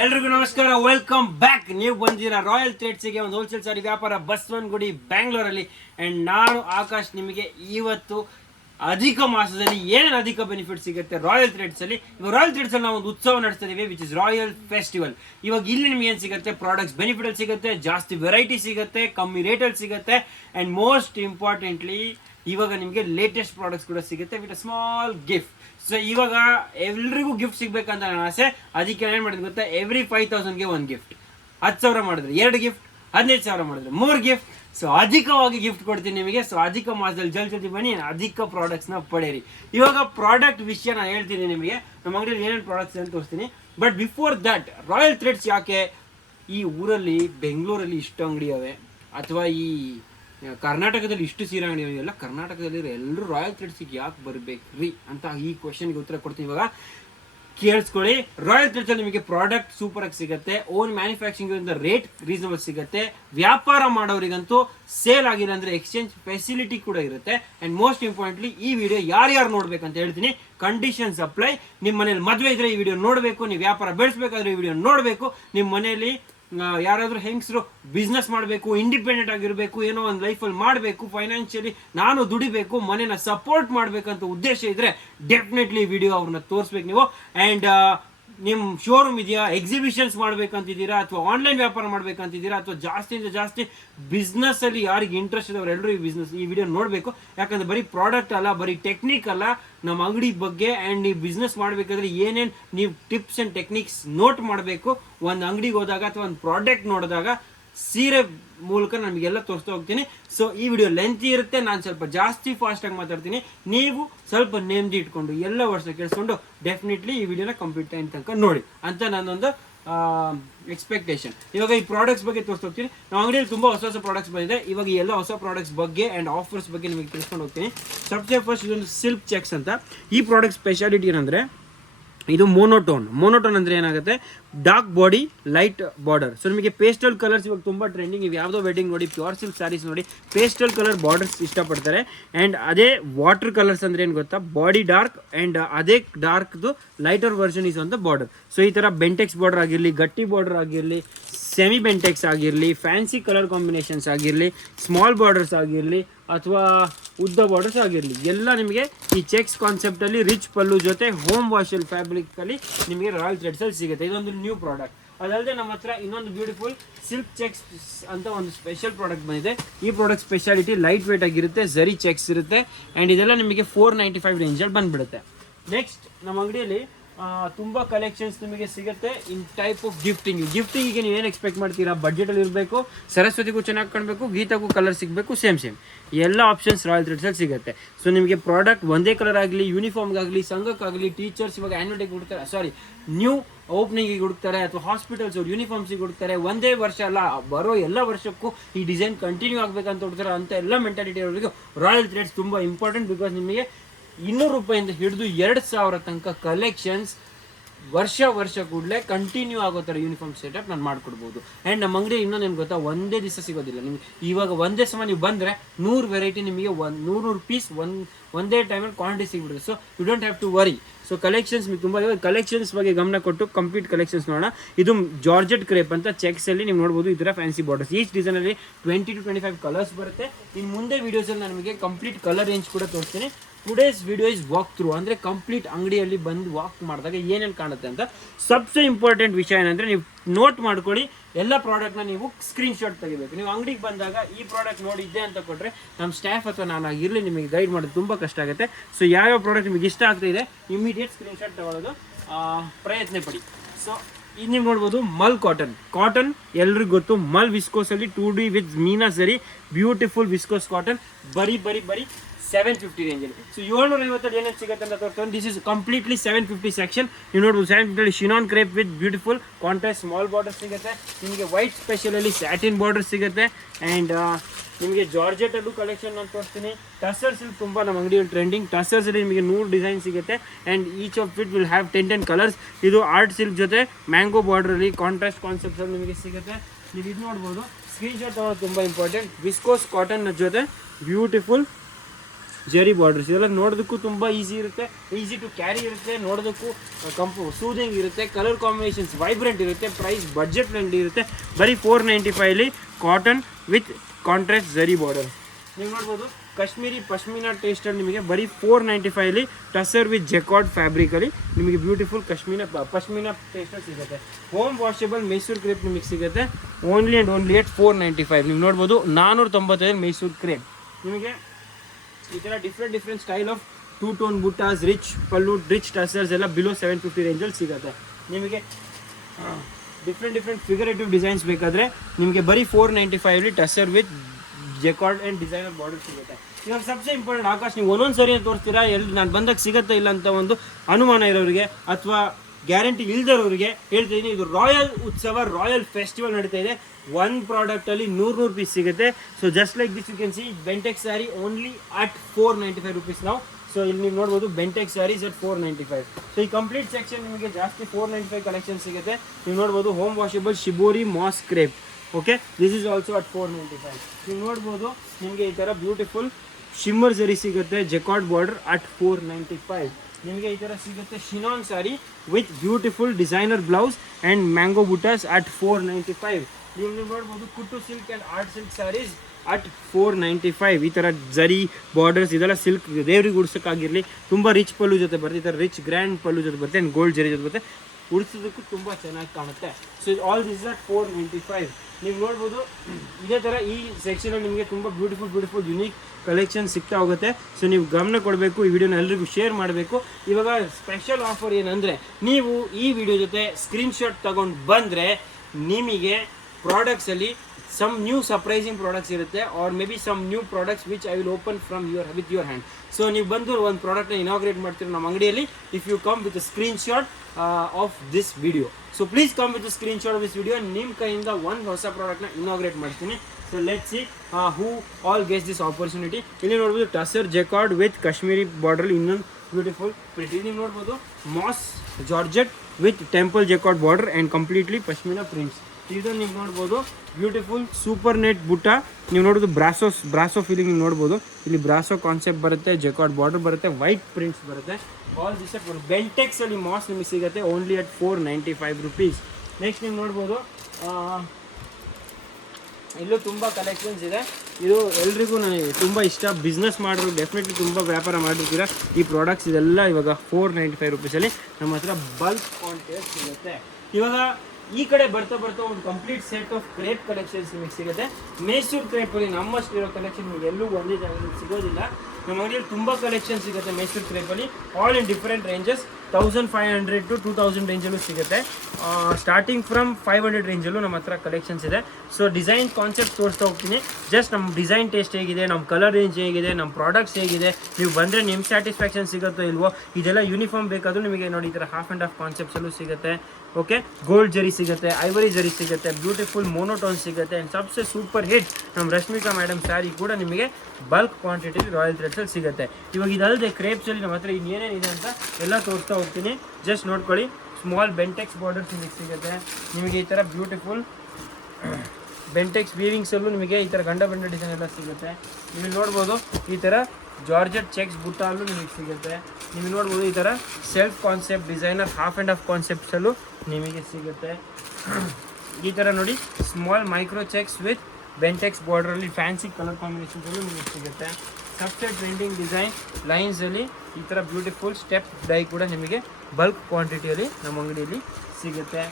ಎಲ್ರಿಗೂ ನಮಸ್ಕಾರ, welcome back. ನೀವು ಬಂದಿರ ರಾಯಲ್ ಥ್ರೆಡ್ಸ್ಗೆ, ಒಂದು ಹೋಲ್ಸೇಲ್ ಸಾರಿ ವ್ಯಾಪಾರ ಬಸವನಗುಡಿ ಬೆಂಗಳೂರಲ್ಲಿ. ಆ್ಯಂಡ್ ನಾನು ಆಕಾಶ್ ನಿಮಗೆ ಇವತ್ತು ಅಧಿಕ ಮಾಸದಲ್ಲಿ ಏನೇನು ಅಧಿಕ ಬೆನಿಫಿಟ್ ಸಿಗುತ್ತೆ ರಾಯಲ್ ಥ್ರೆಡ್ಸಲ್ಲಿ. ಇವಾಗ ರಾಯಲ್ ಥ್ರೆಡ್ಸಲ್ಲಿ ನಾವು ಒಂದು ಉತ್ಸವ ನಡೆಸ್ತಿದ್ದೀವಿ, ವಿಚ್ ಇಸ್ ರಾಯಲ್ ಫೆಸ್ಟಿವಲ್. ಇವಾಗ ಇಲ್ಲಿ ನಿಮ್ಗೆ ಏನು ಸಿಗುತ್ತೆ, ಪ್ರಾಡಕ್ಟ್ಸ್ ಬೆನಿಫಿಟಲ್ಲಿ ಸಿಗುತ್ತೆ, ಜಾಸ್ತಿ ವೆರೈಟಿ ಸಿಗುತ್ತೆ, ಕಮ್ಮಿ ರೇಟಲ್ಲಿ ಸಿಗುತ್ತೆ. ಆ್ಯಂಡ್ ಮೋಸ್ಟ್ ಇಂಪಾರ್ಟೆಂಟ್ಲಿ ಇವಾಗ ನಿಮಗೆ ಲೇಟೆಸ್ಟ್ ಪ್ರಾಡಕ್ಟ್ಸ್ ಕೂಡ ಸಿಗುತ್ತೆ with a small gift. So ಇವಾಗ ಎಲ್ರಿಗೂ ಗಿಫ್ಟ್ ಸಿಗ್ಬೇಕಂತ ನನ್ನ ಆಸೆ. ಅದಕ್ಕೆ ಏನು ಮಾಡಿದ್ರೆ ಗೊತ್ತಾ, ಎವ್ರಿ 5,000ಗೆ ಒಂದು ಗಿಫ್ಟ್. 10,000 ಮಾಡಿದ್ರೆ 2 ಗಿಫ್ಟ್, 15,000 ಮಾಡಿದ್ರೆ 3 ಗಿಫ್ಟ್. ಸೊ ಅಧಿಕವಾಗಿ ಗಿಫ್ಟ್ ಕೊಡ್ತೀನಿ ನಿಮಗೆ. ಸೊ ಅಧಿಕ ಮಾಸದಲ್ಲಿ ಜಲ್ದಿ ಬನ್ನಿ, ಅಧಿಕ ಪ್ರಾಡಕ್ಟ್ಸ್ನ ಪಡೆಯಿರಿ. ಇವಾಗ ಪ್ರಾಡಕ್ಟ್ ವಿಷಯ ನಾನು ಹೇಳ್ತೀನಿ ನಿಮಗೆ, ನಮ್ಮ ಅಂಗಡಿಯಲ್ಲಿ ಏನೇನು ಪ್ರಾಡಕ್ಟ್ಸ್ ಅಂತ ತೋರಿಸ್ತೀನಿ. But before that, Royal Threads ಯಾಕೆ ಈ ಊರಲ್ಲಿ ಬೆಂಗಳೂರಲ್ಲಿ ಇಷ್ಟು ಅಂಗಡಿ ಅವೆ, ಅಥವಾ ಈ ಕರ್ನಾಟಕದಲ್ಲಿ ಇಷ್ಟು ಸೀರೆ ಅಂಗಡಿ ಎಲ್ಲ ಕರ್ನಾಟಕದಲ್ಲಿ ಎಲ್ಲರೂ ರಾಯಲ್ ಥ್ರೆಡ್ಸಿಗೆ ಯಾಕೆ ಬರ್ಬೇಕ್ರಿ ಅಂತ ಈ ಕ್ವೆಶನ್ಗೆ ಉತ್ತರ ಕೊಡ್ತೀನಿ. ಇವಾಗ ಕೇಳಿಸ್ಕೊಳ್ಳಿ. ರಾಯಲ್ ಥ್ರೆಡ್ಸ್ ನಿಮಗೆ ಪ್ರಾಡಕ್ಟ್ ಸೂಪರ್ ಆಗಿ ಸಿಗುತ್ತೆ, ಓನ್ ಮ್ಯಾನುಫ್ಯಾಕ್ಚರಿಂಗ್ ರೇಟ್ ರೀಸನಬಲ್ ಸಿಗುತ್ತೆ, ವ್ಯಾಪಾರ ಮಾಡೋರಿಗಂತೂ ಸೇಲ್ ಆಗಿಲ್ಲ ಅಂದ್ರೆ ಎಕ್ಸ್ಚೇಂಜ್ ಫೆಸಿಲಿಟಿ ಕೂಡ ಇರುತ್ತೆ. ಅಂಡ್ ಮೋಸ್ಟ್ ಇಂಪಾರ್ಟೆಂಟ್ಲಿ ಈ ವಿಡಿಯೋ ಯಾರ್ಯಾರು ನೋಡ್ಬೇಕಂತ ಹೇಳ್ತೀನಿ. Conditions apply. ನಿಮ್ಮ ಮನೇಲಿ ಮದುವೆ ಇದ್ರೆ ಈ ವಿಡಿಯೋ ನೋಡಬೇಕು, ನೀವು ವ್ಯಾಪಾರ ಬೆಳೆಸಬೇಕಾದ್ರೆ ಈ ವಿಡಿಯೋ ನೋಡಬೇಕು. ನಿಮ್ಮ ಮನೆಯಲ್ಲಿ ಯಾರಾದರೂ ಹೆಂಗಸರು ಬಿಸ್ನೆಸ್ ಮಾಡಬೇಕು, ಇಂಡಿಪೆಂಡೆಂಟ್ ಆಗಿರಬೇಕು, ಏನೋ ಒಂದು ಲೈಫಲ್ಲಿ ಮಾಡಬೇಕು, ಫೈನಾನ್ಷಿಯಲಿ ನಾನು ದುಡಿಬೇಕು, ಮನೇನ ಸಪೋರ್ಟ್ ಮಾಡಬೇಕಂತ ಉದ್ದೇಶ ಇದ್ರೆ ಡೆಫಿನೆಟ್ಲಿ ವಿಡಿಯೋ ಅವ್ರನ್ನ ತೋರಿಸ್ಬೇಕು ನೀವು. ಆ್ಯಂಡ್ ನಿಮ್ಮ ಶೋರೂಮ್ ಇದೆಯಾ, ಎಕ್ಸಿಬಿಷನ್ಸ್ ಮಾಡ್ಬೇಕಂತಿದ್ದೀರಾ, ಅಥವಾ ಆನ್ಲೈನ್ ವ್ಯಾಪಾರ ಮಾಡ್ಬೇಕಂತಿದ್ದೀರಾ, ಅಥವಾ ಜಾಸ್ತಿಯಿಂದ ಜಾಸ್ತಿ ಬಿಸ್ನೆಸ್ಸಲ್ಲಿ ಯಾರಿಗೆ ಇಂಟ್ರೆಸ್ಟ್ ಇದ್ದವ್ರು ಎಲ್ಲರೂ ಈ ವಿಡಿಯೋ ನೋಡಬೇಕು. ಯಾಕಂದರೆ ಬರೀ ಪ್ರಾಡಕ್ಟ್ ಅಲ್ಲ, ಬರೀ ಟೆಕ್ನಿಕ್ ಅಲ್ಲ, ನಮ್ಮ ಅಂಗಡಿ ಬಗ್ಗೆ. ಆ್ಯಂಡ್ ನೀವು ಬಿಸ್ನೆಸ್ ಮಾಡಬೇಕಾದ್ರೆ ಏನೇನು ನೀವು ಟಿಪ್ಸ್ ಆ್ಯಂಡ್ ಟೆಕ್ನಿಕ್ಸ್ ನೋಟ್ ಮಾಡಬೇಕು, ಒಂದು ಅಂಗಡಿಗೆ ಹೋದಾಗ ಅಥವಾ ಒಂದು ಪ್ರಾಡಕ್ಟ್ ನೋಡಿದಾಗ ಸೀರೆ ಮೂಲಕ ನಮಗೆಲ್ಲ ತೋರಿಸ್ತಾ ಹೋಗ್ತೀನಿ. ಸೊ ಈ ವಿಡಿಯೋ ಲೆಂತಿ ಇರುತ್ತೆ, ನಾನು ಸ್ವಲ್ಪ ಜಾಸ್ತಿ ಫಾಸ್ಟಾಗಿ ಮಾತಾಡ್ತೀನಿ. ನೀವು ಸ್ವಲ್ಪ ನೆಮ್ಮದಿ ಇಟ್ಕೊಂಡು ಎಲ್ಲ ವರ್ಷ ಕೇಳಿಸ್ಕೊಂಡು ಡೆಫಿನೆಟ್ಲಿ ಈ ವಿಡಿಯೋನ ಕಂಪ್ಲೀಟ್ ಟೈಮ್ ತನಕ ನೋಡಿ ಅಂತ ನನ್ನೊಂದು ಎಕ್ಸ್ಪೆಕ್ಟೇಷನ್. ಇವಾಗ ಈ ಪ್ರಾಡಕ್ಟ್ಸ್ ಬಗ್ಗೆ ತೋರಿಸ್ತಾ ಹೋಗ್ತೀನಿ. ನಾವು ಅಂಗಡಿಯಲ್ಲಿ ತುಂಬ ಹೊಸ ಪ್ರಾಡಕ್ಟ್ಸ್ ಬಂದಿದೆ. ಇವಾಗ ಈ ಎಲ್ಲ ಹೊಸ ಪ್ರಾಡಕ್ಟ್ಸ್ ಬಗ್ಗೆ ಆ್ಯಂಡ್ ಆಫರ್ಸ್ ಬಗ್ಗೆ ನಿಮಗೆ ತಿಳ್ಕೊಂಡು ಹೋಗ್ತೀನಿ. ಸಬ್ಸೆ ಫಸ್ಟ್ ಇದೊಂದು ಸಿಲ್ಕ್ ಚೆಕ್ಸ್ ಅಂತ. ಈ ಪ್ರಾಡಕ್ಟ್ ಸ್ಪೆಷಾಲಿಟಿ ಏನಂದರೆ, ಇದು ಮೋನೋಟೋನ್ ಅಂದರೆ ಏನಾಗುತ್ತೆ, dark body light border. So ನಿಮಗೆ ಪೇಸ್ಟಲ್ ಕಲರ್ಸ್ ಇವಾಗ ತುಂಬ ಟ್ರೆಂಡಿಂಗ್. ನೀವು ಯಾವುದೋ ವೆಡ್ಡಿಂಗ್ ನೋಡಿ, ಪ್ಯೂರ್ ಸಿಲ್ಕ್ ಸ್ಯಾರೀಸ್ ನೋಡಿ, ಪೇಸ್ಟಲ್ ಕಲರ್ ಬಾರ್ಡರ್ಸ್ ಇಷ್ಟಪಡ್ತಾರೆ. ಆ್ಯಂಡ್ ಅದೇ ವಾಟರ್ ಕಲರ್ಸ್ ಅಂದರೆ ಏನು ಗೊತ್ತಾ, ಬಾಡಿ ಡಾರ್ಕ್ ಆ್ಯಂಡ್ ಅದೇ ಡಾರ್ಕ್ದು lighter version is on the border. So ಈ ಥರ ಬೆಂಟೆಕ್ಸ್ ಬಾರ್ಡರ್ ಆಗಿರಲಿ, ಗಟ್ಟಿ ಬಾರ್ಡರ್ ಆಗಿರಲಿ, ಸೆಮಿ ಬೆಂಟೆಕ್ಸ್ ಆಗಿರಲಿ, ಫ್ಯಾನ್ಸಿ ಕಲರ್ ಕಾಂಬಿನೇಷನ್ಸ್ ಆಗಿರಲಿ, ಸ್ಮಾಲ್ ಬಾರ್ಡರ್ಸ್ ಆಗಿರಲಿ, ಅಥವಾ ಉದ್ದ ಬಾರ್ಡರ್ಸ್ ಆಗಿರಲಿ, ಎಲ್ಲ ನಿಮಗೆ ಈ ಚೆಕ್ಸ್ ಕಾನ್ಸೆಪ್ಟಲ್ಲಿ ರಿಚ್ ಪಲ್ಲು ಜೊತೆ ಹೋಮ್ ವಾಶಲ್ ಫ್ಯಾಬ್ರಿಕಲ್ಲಿ ನಿಮಗೆ ರಾಯಲ್ ಥ್ರೆಡ್ಸಲ್ಲಿ ಸಿಗುತ್ತೆ. ಇದೊಂದು ನ್ಯೂ ಪ್ರಾಡಕ್ಟ್. ಅದಲ್ಲದೆ ನಮ್ಮ ಹತ್ರ ಇನ್ನೊಂದು ಬ್ಯೂಟಿಫುಲ್ ಸಿಲ್ಕ್ ಚೆಕ್ಸ್ ಅಂತ ಒಂದು ಸ್ಪೆಷಲ್ ಪ್ರಾಡಕ್ಟ್ ಬಂದಿದೆ. ಈ ಪ್ರಾಡಕ್ಟ್ ಸ್ಪೆಷಾಲಿಟಿ ಲೈಟ್ ವೇಟ್ ಆಗಿರುತ್ತೆ, ಝರಿ ಚೆಕ್ಸ್ ಇರುತ್ತೆ. ಆ್ಯಂಡ್ ಇದೆಲ್ಲ ನಿಮಗೆ 495 ರೇಂಜಲ್ಲಿ ಬಂದುಬಿಡುತ್ತೆ. ನೆಕ್ಸ್ಟ್ ನಮ್ಮ ಅಂಗಡಿಯಲ್ಲಿ ತುಂಬ ಕಲೆಕ್ಷನ್ಸ್ ನಿಮಗೆ ಸಿಗುತ್ತೆ ಇನ್ ಟೈಪ್ ಆಫ್ ಗಿಫ್ಟಿಂಗಿಗೆ ನೀವು ಏನು ಎಕ್ಸ್ಪೆಕ್ಟ್ ಮಾಡ್ತೀರಾ, ಬಡ್ಜೆಟಲ್ಲಿ ಇರಬೇಕು, ಸರಸ್ವತಿಗೂ ಚೆನ್ನಾಗಿ ಕಾಣಬೇಕು, ಗೀತಾಗೂ ಕಲರ್ ಸಿಗಬೇಕು, ಸೇಮ್ ಎಲ್ಲ ಆಪ್ಷನ್ಸ್ ರಾಯಲ್ ಥ್ರೆಡ್ಸಲ್ಲಿ ಸಿಗುತ್ತೆ. ಸೊ ನಿಮಗೆ ಪ್ರಾಡಕ್ಟ್ ಒಂದೇ ಕಲರ್ ಆಗಲಿ, ಯೂನಿಫಾರ್ಮ್ಗಾಗಲಿ, ಸಂಘಕ್ಕಾಗಲಿ, ಟೀಚರ್ಸ್ ಇವಾಗ ಆ್ಯನ್ಯುವಲ್ ಡೇಗೆ ಹುಡುಕ್ತಾರೆ, ನ್ಯೂ ಓಪನಿಂಗಿಗೆ ಹುಡುಕ್ತಾರೆ, ಅಥವಾ ಹಾಸ್ಪಿಟಲ್ಸ್ ಅವ್ರು ಯೂನಿಫಾರ್ಮ್ಸಿಗೆ ಹುಡುಕ್ತಾರೆ. ಒಂದೇ ವರ್ಷ ಅಲ್ಲ, ಬರೋ ಎಲ್ಲ ವರ್ಷಕ್ಕೂ ಈ ಡಿಸೈನ್ ಕಂಟಿನ್ಯೂ ಆಗಬೇಕಂತ ಹುಡುಕ್ತಾರೆ. ಅಂತ ಎಲ್ಲ ಮೆಂಟಾಲಿಟಿ ಅವರಿಗೆ ರಾಯಲ್ ಥ್ರೆಡ್ಸ್ ತುಂಬ ಇಂಪಾರ್ಟೆಂಟ್. ಬಿಕಾಸ್ ನಿಮಗೆ 200 ರೂಪಾಯಿಂದ ಹಿಡಿದು 2,000 ತನಕ ಕಲೆಕ್ಷನ್ಸ್ ವರ್ಷ ಕೂಡಲೇ ಕಂಟಿನ್ಯೂ ಆಗೋ ಥರ ಯೂನಿಫಾರ್ಮ್ ಸೆಟಪ್ ನಾನು ಮಾಡಿಕೊಡ್ಬೋದು. ಆ್ಯಂಡ್ ನಮ್ಮ ಅಂಗಡಿ ಇನ್ನೊಂದೇನು ಗೊತ್ತಾ, ಒಂದೇ ದಿವಸ ಸಿಗೋದಿಲ್ಲ ನಿಮಗೆ. ಇವಾಗ ಒಂದೇ ಸಮ ನೀವು ಬಂದರೆ 100 ವೆರೈಟಿ ನಿಮಗೆ 100 ಪೀಸ್ ಒಂದೇ ಟೈಮಲ್ಲಿ ಕ್ವಾಂಟಿಟಿ ಸಿಗ್ಬಿಡುತ್ತೆ. So you don't have to worry. So collections మీకు ತುಂಬ ಇವಾಗ ಕಲೆಕ್ಷನ್ಸ್ ಬಗ್ಗೆ ಗಮನ ಕೊಟ್ಟು ಕಂಪ್ಲೀಟ್ ಕಲೆಕ್ಷನ್ಸ್ ನೋಡೋಣ. ಇದು ಜಾರ್ಜೆಟ್ ಕ್ರೇಪ್ ಅಂತ ಚೆಕ್ಸಲ್ಲಿ ನೀವು ನೋಡ್ಬೋದು. ಈ ಥರ ಫ್ಯಾನ್ಸಿ ಬಾರ್ಡರ್ಸ್, ಈಚ್ ಡಿಸೈನಲ್ಲಿ 20 to 25 ಕಲರ್ಸ್ ಬರುತ್ತೆ. ಇನ್ನು ಮುಂದೆ ವೀಡಿಯೋಸಲ್ಲಿ ನಾನು ನಿಮಗೆ ಕಂಪ್ಲೀಟ್ ಕಲರ್ ರೇಂಜ್ ಕೂಡ ತೋರಿಸ್ತೀನಿ. Today's video is walk through, ಅಂದರೆ ಕಂಪ್ಲೀಟ್ ಅಂಗಡಿಯಲ್ಲಿ ಬಂದು ವಾಕ್ ಮಾಡಿದಾಗ ಏನೇನು ಕಾಣುತ್ತೆ ಅಂತ. ಸಬ್ಸೆ ಇಂಪಾರ್ಟೆಂಟ್ ವಿಷಯ ಏನಂದರೆ, ನೀವು ನೋಟ್ ಮಾಡ್ಕೊಳ್ಳಿ, ಎಲ್ಲ ಪ್ರಾಡಕ್ಟ್ನ ನೀವು ಸ್ಕ್ರೀನ್ಶಾಟ್ ತೆಗಿಬೇಕು. ನೀವು ಅಂಗಡಿಗೆ ಬಂದಾಗ ಈ ಪ್ರಾಡಕ್ಟ್ ನೋಡಿದ್ದೆ ಅಂತ ಕೊಟ್ಟರೆ ನಮ್ಮ ಸ್ಟಾಫ್ ಅಥವಾ ನಾನು ಆಗಿರಲಿ ನಿಮಗೆ ಗೈಡ್ ಮಾಡೋದು ತುಂಬ ಕಷ್ಟ ಆಗುತ್ತೆ. ಸೊ ಯಾವ್ಯಾವ ಪ್ರಾಡಕ್ಟ್ ನಿಮಗೆ ಇಷ್ಟ ಆಗ್ತಾಯಿದೆ ಇಮಿಡಿಯೇಟ್ ಸ್ಕ್ರೀನ್ಶಾಟ್ ತಗೊಳ್ಳೋದು ಪ್ರಯತ್ನ ಪಡಿ. ಸೊ ಇದು ನೀವು ನೋಡ್ಬೋದು, ಮಲ್ ಕಾಟನ್ ಎಲ್ರಿಗೂ ಗೊತ್ತು. ಮಲ್ ವಿಸ್ಕೋಸಲ್ಲಿ 2D ವಿತ್ ಮೀನಾ ಸರಿ ಬ್ಯೂಟಿಫುಲ್ ವಿಸ್ಕೋಸ್ ಕಾಟನ್, ಬರೀ 750 ರೇಂಜಲ್ಲಿ. ಸೊ 750 ಏನೇನು ಸಿಗುತ್ತೆ ಅಂತ ತೋರಿಸ್ತಾರೆ. This is completely 750 section. ನೀವು ನೋಡ್ಬೋದು 750 chinon crepe with beautiful contrast small border ಸಿಗುತ್ತೆ. ನಿಮಗೆ ವೈಟ್ ಸ್ಪೆಷಲಲ್ಲಿ ಸ್ಯಾಟಿನ್ ಬಾರ್ಡರ್ ಸಿಗುತ್ತೆ. ಆ್ಯಂಡ್ ನಿಮಗೆ ಜಾರ್ಜೆಟಲ್ಲೂ ಕಲೆಕ್ಷನ್ ನಾನು ತೋರಿಸ್ತೀನಿ. ಟಸರ್ಸಲ್ಲಿ ತುಂಬ ನಮ್ಮ ಅಂಗಡಿಯಲ್ಲಿ ಟ್ರೆಂಡಿಂಗ್. ಟಸರ್ಸಲ್ಲಿ ನಿಮಗೆ 100 ಡಿಸೈನ್ ಸಿಗುತ್ತೆ. And each of it will have 10 colours. ಇದು ಆರ್ಟ್ ಸಿಲ್ಕ್ ಜೊತೆ ಮ್ಯಾಂಗೋ ಬಾರ್ಡ್ರಲ್ಲಿ ಕಾಂಟ್ರಾಸ್ಟ್ ಕಾನ್ಸೆಪ್ಟ್ಸಲ್ಲಿ ನಿಮಗೆ ಸಿಗುತ್ತೆ. ನೀವು ಇದು ನೋಡ್ಬೋದು. ಸ್ಕ್ರೀನ್ಶಾಟ್ ತಗೊಳ್ಳೋದು ತುಂಬ ಇಂಪಾರ್ಟೆಂಟ್. ವಿಸ್ಕೋಸ್ ಕಾಟನ್ ಜೊತೆ ಬ್ಯೂಟಿಫುಲ್ ಜರಿ ಬಾರ್ಡರ್ಸ್ ಇದೆಲ್ಲ ನೋಡೋದಕ್ಕೂ ತುಂಬ ಈಸಿ ಇರುತ್ತೆ, ಈಸಿ ಟು ಕ್ಯಾರಿ ಇರುತ್ತೆ, ನೋಡೋದಕ್ಕೂ ಸೂದಿಂಗ್ ಇರುತ್ತೆ, ಕಲರ್ ಕಾಂಬಿನೇಷನ್ಸ್ ವೈಬ್ರೆಂಟ್ ಇರುತ್ತೆ, ಪ್ರೈಸ್ ಬಡ್ಜೆಟ್ ಫ್ರೆಂಡ್ಲಿ ಇರುತ್ತೆ. ಬರೀ 495 ಕಾಟನ್ ವಿತ್ ಕಾಂಟ್ರಾಸ್ಟ್ ಜರಿ ಬಾರ್ಡರ್. ನೀವು ನೋಡ್ಬೋದು ಕಾಶ್ಮೀರಿ ಪಶ್ಮಿನಾ ಟೇಸ್ಟಲ್ಲಿ ನಿಮಗೆ ಬರೀ 495 ಟಸರ್ ವಿತ್ ಜೆಕಾರ್ಡ್ ಫ್ಯಾಬ್ರಿಕಲ್ಲಿ ನಿಮಗೆ ಬ್ಯೂಟಿಫುಲ್ ಪಶ್ಮಿನಾ ಟೇಸ್ಟಲ್ಲಿ ಸಿಗುತ್ತೆ. ಹೋಮ್ ವಾಷೇಬಲ್ ಮೈಸೂರು ಕ್ರೇಪ್ ನಿಮಗೆ ಸಿಗುತ್ತೆ ಓನ್ಲಿ ಆ್ಯಂಡ್ ಓನ್ಲಿ ಎಟ್ 495. ನೀವು ನೋಡ್ಬೋದು 495 ಮೈಸೂರು ಕ್ರೇಪ್. ನಿಮಗೆ ಈ ಥರ different style of 2 tone buttas, rich pallu, rich tussars ಎಲ್ಲ ಬಿಲೋ 750 ರೇಂಜಲ್ಲಿ ಸಿಗುತ್ತೆ. ನಿಮಗೆ ಡಿಫ್ರೆಂಟ್ ಫಿಗರೇಟಿವ್ ಡಿಸೈನ್ಸ್ ಬೇಕಾದರೆ ನಿಮಗೆ ಬರೀ 495 tussar with jacquard and designer border ಸಿಗುತ್ತೆ. ಇವಾಗ ಸಬ್ಸೆ ಇಂಪಾರ್ಟೆಂಟ್ ಆಕಾಶ್, ನೀವು ಒಂದೊಂದು ಸರಿ ತೋರಿಸ್ತೀರಾ, ಎಲ್ಲಿ ನಾನು ಬಂದಾಗ ಸಿಗುತ್ತೆ ಇಲ್ಲ ಅಂತ ಒಂದು ಅನುಮಾನ ಇರೋರಿಗೆ ಅಥವಾ ಗ್ಯಾರಂಟಿ ಇಲ್ದಿರೋರಿಗೆ ಹೇಳ್ತಿದ್ದೀನಿ, ಇದು ರಾಯಲ್ ಉತ್ಸವ, ರಾಯಲ್ ಫೆಸ್ಟಿವಲ್ ನಡೀತಾ ಇದೆ. ಒಂದು ಪ್ರಾಡಕ್ಟಲ್ಲಿ 100 ಪೀಸ್ ಸಿಗುತ್ತೆ. So just like this you can see Bentex sari only at 495 rupees ನಾವು. ಸೊ ಇಲ್ಲಿ ನೀವು ನೋಡ್ಬೋದು ಬೆಂಟೆಕ್ಸ್ ಸ್ಯಾರೀಸ್ ಅಟ್ 495. ಸೊ ಈ ಕಂಪ್ಲೀಟ್ ಸೆಕ್ಷನ್ ನಿಮಗೆ ಜಾಸ್ತಿ 495 ಕಲೆಕ್ಷನ್ ಸಿಗುತ್ತೆ. ನೀವು ನೋಡ್ಬೋದು home washable shibori moss crepe. Okay, this is also at 495. ನೀವು ನೋಡ್ಬೋದು ನಿಮಗೆ ಈ ಥರ ಬ್ಯೂಟಿಫುಲ್ ಶಿಮ್ಮರ್ ಜರಿ ಸಿಗುತ್ತೆ, ಜೆಕಾರ್ಡ್ ಬಾರ್ಡರ್ ಅಟ್ 495. ನಿಮಗೆ ಈ ಥರ ಸಿಗುತ್ತೆ chinon saree with beautiful designer blouse and mango butas at 495. ನೀವು ನೋಡ್ಬೋದು ಕುಟ್ಟು silk and art silk sarees at 495. ಈ ಥರ ಜರಿ ಬಾರ್ಡರ್ಸ್ ಇದೆಲ್ಲ ಸಿಲ್ಕ್ ದೇವ್ರಿಗೆ ಉಡ್ಸೋಕ್ಕಾಗಿರಲಿ, ತುಂಬ ರಿಚ್ ಪಲ್ಲು ಜೊತೆ ಬರುತ್ತೆ, ಈ ಥರ ರಿಚ್ ಗ್ರ್ಯಾಂಡ್ ಪಲ್ಲು ಜೊತೆ ಬರುತ್ತೆ ಆ್ಯಂಡ್ ಗೋಲ್ಡ್ ಜರಿ ಜೊತೆ ಬರುತ್ತೆ, ಉಡ್ಸೋದಕ್ಕೂ ತುಂಬ ಚೆನ್ನಾಗಿ ಕಾಣುತ್ತೆ. So all this at 495. ನೀವು ನೋಡ್ಬೋದು ಇದೇ ಥರ ಈ ಸೆಕ್ಷನಲ್ಲಿ ನಿಮಗೆ ತುಂಬ ಬ್ಯೂಟಿಫುಲ್ ಯುನೀಕ್ ಕಲೆಕ್ಷನ್ ಸಿಗ್ತಾ ಹೋಗುತ್ತೆ. ಸೊ ನೀವು ಗಮನ ಕೊಡಬೇಕು, ಈ ವಿಡಿಯೋನ ಎಲ್ರಿಗೂ ಶೇರ್ ಮಾಡಬೇಕು. ಇವಾಗ ಸ್ಪೆಷಲ್ ಆಫರ್ ಏನಂದರೆ, ನೀವು ಈ ವಿಡಿಯೋ ಜೊತೆ ಸ್ಕ್ರೀನ್ಶಾಟ್ ತಗೊಂಡು ಬಂದರೆ ನಿಮಗೆ ಪ್ರಾಡಕ್ಟ್ಸಲ್ಲಿ some new surprising products ಇರುತ್ತೆ, or maybe some new products which I will open from with your hand. So ನೀವು ಬಂದು ಒಂದು ಪ್ರಾಡಕ್ಟ್ನ ಇನಾಗ್ರೇಟ್ ಮಾಡ್ತೀರ ನಮ್ಮ ಅಂಗಡಿಯಲ್ಲಿ, if you come with screenshot of this video. So please come with screenshot of this video. ನಿಮ್ಮ ಕೈಯಿಂದ ಒಂದು ಹೊಸ ಪ್ರಾಡಕ್ಟ್ನ ಇನಾಗ್ರೇಟ್ ಮಾಡ್ತೀನಿ. So let see who all guess this opportunity. ಇಲ್ಲಿ ನೋಡ್ಬೋದು tussar jacquard with Kashmiri border, ಇನ್ನೊಂದು ಬ್ಯೂಟಿಫುಲ್ ಪ್ರಿಂಟ್. ನೀವು ನೋಡ್ಬೋದು moss georgette with temple jacquard border and completely pashmina prints. ಇದು ನೀವು ನೋಡ್ಬೋದು ಬ್ಯೂಟಿಫುಲ್ ಸೂಪರ್ ನೆಟ್ ಬುಟ್ಟ. ನೀವು ನೋಡೋದು ಬ್ರಾಸೋ ಫೀಲಿಂಗ್ ನೀವು ನೋಡ್ಬೋದು. ಇಲ್ಲಿ ಬ್ರಾಸೋ ಕಾನ್ಸೆಪ್ಟ್ ಬರುತ್ತೆ, ಜೆಕಾರ್ಡ್ ಬಾರ್ಡರ್ ಬರುತ್ತೆ, ವೈಟ್ ಪ್ರಿಂಟ್ಸ್ ಬರುತ್ತೆ. ಆಲ್ ದಿಸ್ ಅಟ್ ಬೆಂಟೆಕ್ಸಲ್ಲಿ ಮಾಸ್ ನಿಮಗೆ ಸಿಗುತ್ತೆ ಓನ್ಲಿ ಅಟ್ 495 ರುಪೀಸ್. ನೆಕ್ಸ್ಟ್ ನೀವು ನೋಡ್ಬೋದು ಇಲ್ಲೂ ತುಂಬ ಕಲೆಕ್ಷನ್ಸ್ ಇದೆ. ಇದು ಎಲ್ರಿಗೂ ನನಗೆ ತುಂಬ ಇಷ್ಟ. ಬಿಸ್ನೆಸ್ ಮಾಡೋರು ಡೆಫಿನೆಟ್ಲಿ ತುಂಬ ವ್ಯಾಪಾರ ಮಾಡಿರ್ತೀರ. ಈ ಪ್ರಾಡಕ್ಟ್ಸ್ ಇದೆಲ್ಲ ಇವಾಗ 495 ರುಪೀಸಲ್ಲಿ ನಮ್ಮ ಹತ್ರ ಬಲ್ಕ್ ಕ್ವಾಂಟಿಟಿ ಸಿಗುತ್ತೆ. ಇವಾಗ ಈ ಕಡೆ ಬರ್ತಾ ಒಂದು complete set of crepe collections ನಿಮಗೆ ಸಿಗುತ್ತೆ. ಮೈಸೂರು ಕ್ರೇಪಲ್ಲಿ ನಮ್ಮಷ್ಟು ಇರೋ ಕಲೆಕ್ಷನ್ ನಿಮಗೆ ಎಲ್ಲೂ ಒಂದೇ ಜಾಗದಲ್ಲಿ ಸಿಗೋದಿಲ್ಲ. ನಮ್ಮ ಅಂಗಡಿಯಲ್ಲಿ ತುಂಬ ಕಲೆಕ್ಷನ್ ಸಿಗುತ್ತೆ ಮೈಸೂರು ಕ್ರೇಪಲ್ಲಿ, all in different ranges. 1500 to 2000 ರೇಂಜಲ್ಲೂ ಸಿಗುತ್ತೆ. ಸ್ಟಾರ್ಟಿಂಗ್ ಫ್ರಮ್ 500 ರೇಂಜಲ್ಲೂ ನಮ್ಮ ಹತ್ರ ಕಲೆಕ್ಷನ್ಸ್ ಇದೆ. ಸೊ ಡಿಸೈನ್ ಕಾನ್ಸೆಪ್ಟ್ ತೋರಿಸ್ತಾ ಹೋಗ್ತೀನಿ. ಜಸ್ಟ್ ನಮ್ಮ ಡಿಸೈನ್ ಟೇಸ್ಟ್ ಹೇಗಿದೆ, ನಮ್ಮ ಕಲರ್ ರೇಂಜ್ ಹೇಗಿದೆ, ನಮ್ಮ ಪ್ರಾಡಕ್ಟ್ಸ್ ಹೇಗಿದೆ, ನೀವು ಬಂದರೆ ನಿಮ್ಮ ಸ್ಯಾಟಿಸ್ಫ್ಯಾಕ್ಷನ್ ಸಿಗುತ್ತೋ ಇಲ್ವೋ. ಇದೆಲ್ಲ ಯೂನಿಫಾರ್ಮ್ ಬೇಕಾದರೂ ನಿಮಗೆ ನೋಡಿ ಈ ಥರ ಹಾಫ್ ಆ್ಯಂಡ್ ಹಾಫ್ ಕಾನ್ಸೆಪ್ಟ್ಸಲ್ಲೂ ಸಿಗುತ್ತೆ. ಓಕೆ, ಗೋಲ್ಡ್ ಜರಿ ಸಿಗುತ್ತೆ, ಐವರಿ ಜರಿ ಸಿಗುತ್ತೆ, ಬ್ಯೂಟಿಫುಲ್ ಮೋನೋಟೋನ್ ಸಿಗುತ್ತೆ. ಆ್ಯಂಡ್ ಸಬ್ಸೆ ಸೂಪರ್ ಹಿಟ್ ನಮ್ಮ ರಶ್ಮಿಕಾ ಮೇಡಮ್ ಸ್ಯಾರಿ ಕೂಡ ನಿಮಗೆ ಬಲ್ಕ್ ಕ್ವಾಂಟಿಟಿ ರಾಯಲ್ ಥ್ರೆಡ್ಸಲ್ಲಿ ಸಿಗುತ್ತೆ. ಇವಾಗ ಇದಲ್ಲದೆ ಕ್ರೇಪ್ಸಲ್ಲಿ ನಮ್ಮ ಹತ್ರ ಇನ್ನೇನೇನಿದೆ ಅಂತ ಎಲ್ಲ ತೋರಿಸ್ತಾ ಹೋಗ್ತೀನಿ. ಜಸ್ಟ್ ನೋಡ್ಕೊಳ್ಳಿ. ಸ್ಮಾಲ್ ಬೆಂಟೆಕ್ಸ್ ಬಾರ್ಡರ್ಸ್ ನಿಮಗೆ ಸಿಗುತ್ತೆ. ನಿಮಗೆ ಈ ಥರ ಬ್ಯೂಟಿಫುಲ್ ಬೆಂಟೆಕ್ಸ್ ವೀವಿಂಗ್ಸಲ್ಲೂ ನಿಮಗೆ ಈ ಥರ ಗಂಡ ಡಿಸೈನ್ ಎಲ್ಲ ಸಿಗುತ್ತೆ. ನೀವು ನೋಡ್ಬೋದು ಈ ಥರ ಜಾರ್ಜೆಟ್ ಚೆಕ್ಸ್ ಬುಟ್ಟಾಲ್ಲೂ ನಿಮಗೆ ಸಿಗುತ್ತೆ. ನೀವು ನೋಡ್ಬೋದು ಈ ಥರ self concept designer half and half ಕಾನ್ಸೆಪ್ಟ್ಸಲ್ಲೂ ನಿಮಗೆ ಸಿಗುತ್ತೆ. ಈ ಥರ ನೋಡಿ small micro checks with Bentex ಬಾರ್ಡ್ರಲ್ಲಿ ಫ್ಯಾನ್ಸಿ ಕಲರ್ ಕಾಂಬಿನೇಷನ್ಸಲ್ಲೂ ನಿಮಗೆ ಸಿಗುತ್ತೆ. ಸಬ್ಸೆ ಟ್ರೆಂಡಿಂಗ್ ಡಿಸೈನ್ ಲೈನ್ಸಲ್ಲಿ ಈ ಥರ ಬ್ಯೂಟಿಫುಲ್ ಸ್ಟೆಪ್ ಡೈ ಕೂಡ ನಿಮಗೆ ಬಲ್ಕ್ ಕ್ವಾಂಟಿಟಿಯಲ್ಲಿ ನಮ್ಮ ಅಂಗಡಿಯಲ್ಲಿ ಸಿಗುತ್ತೆ.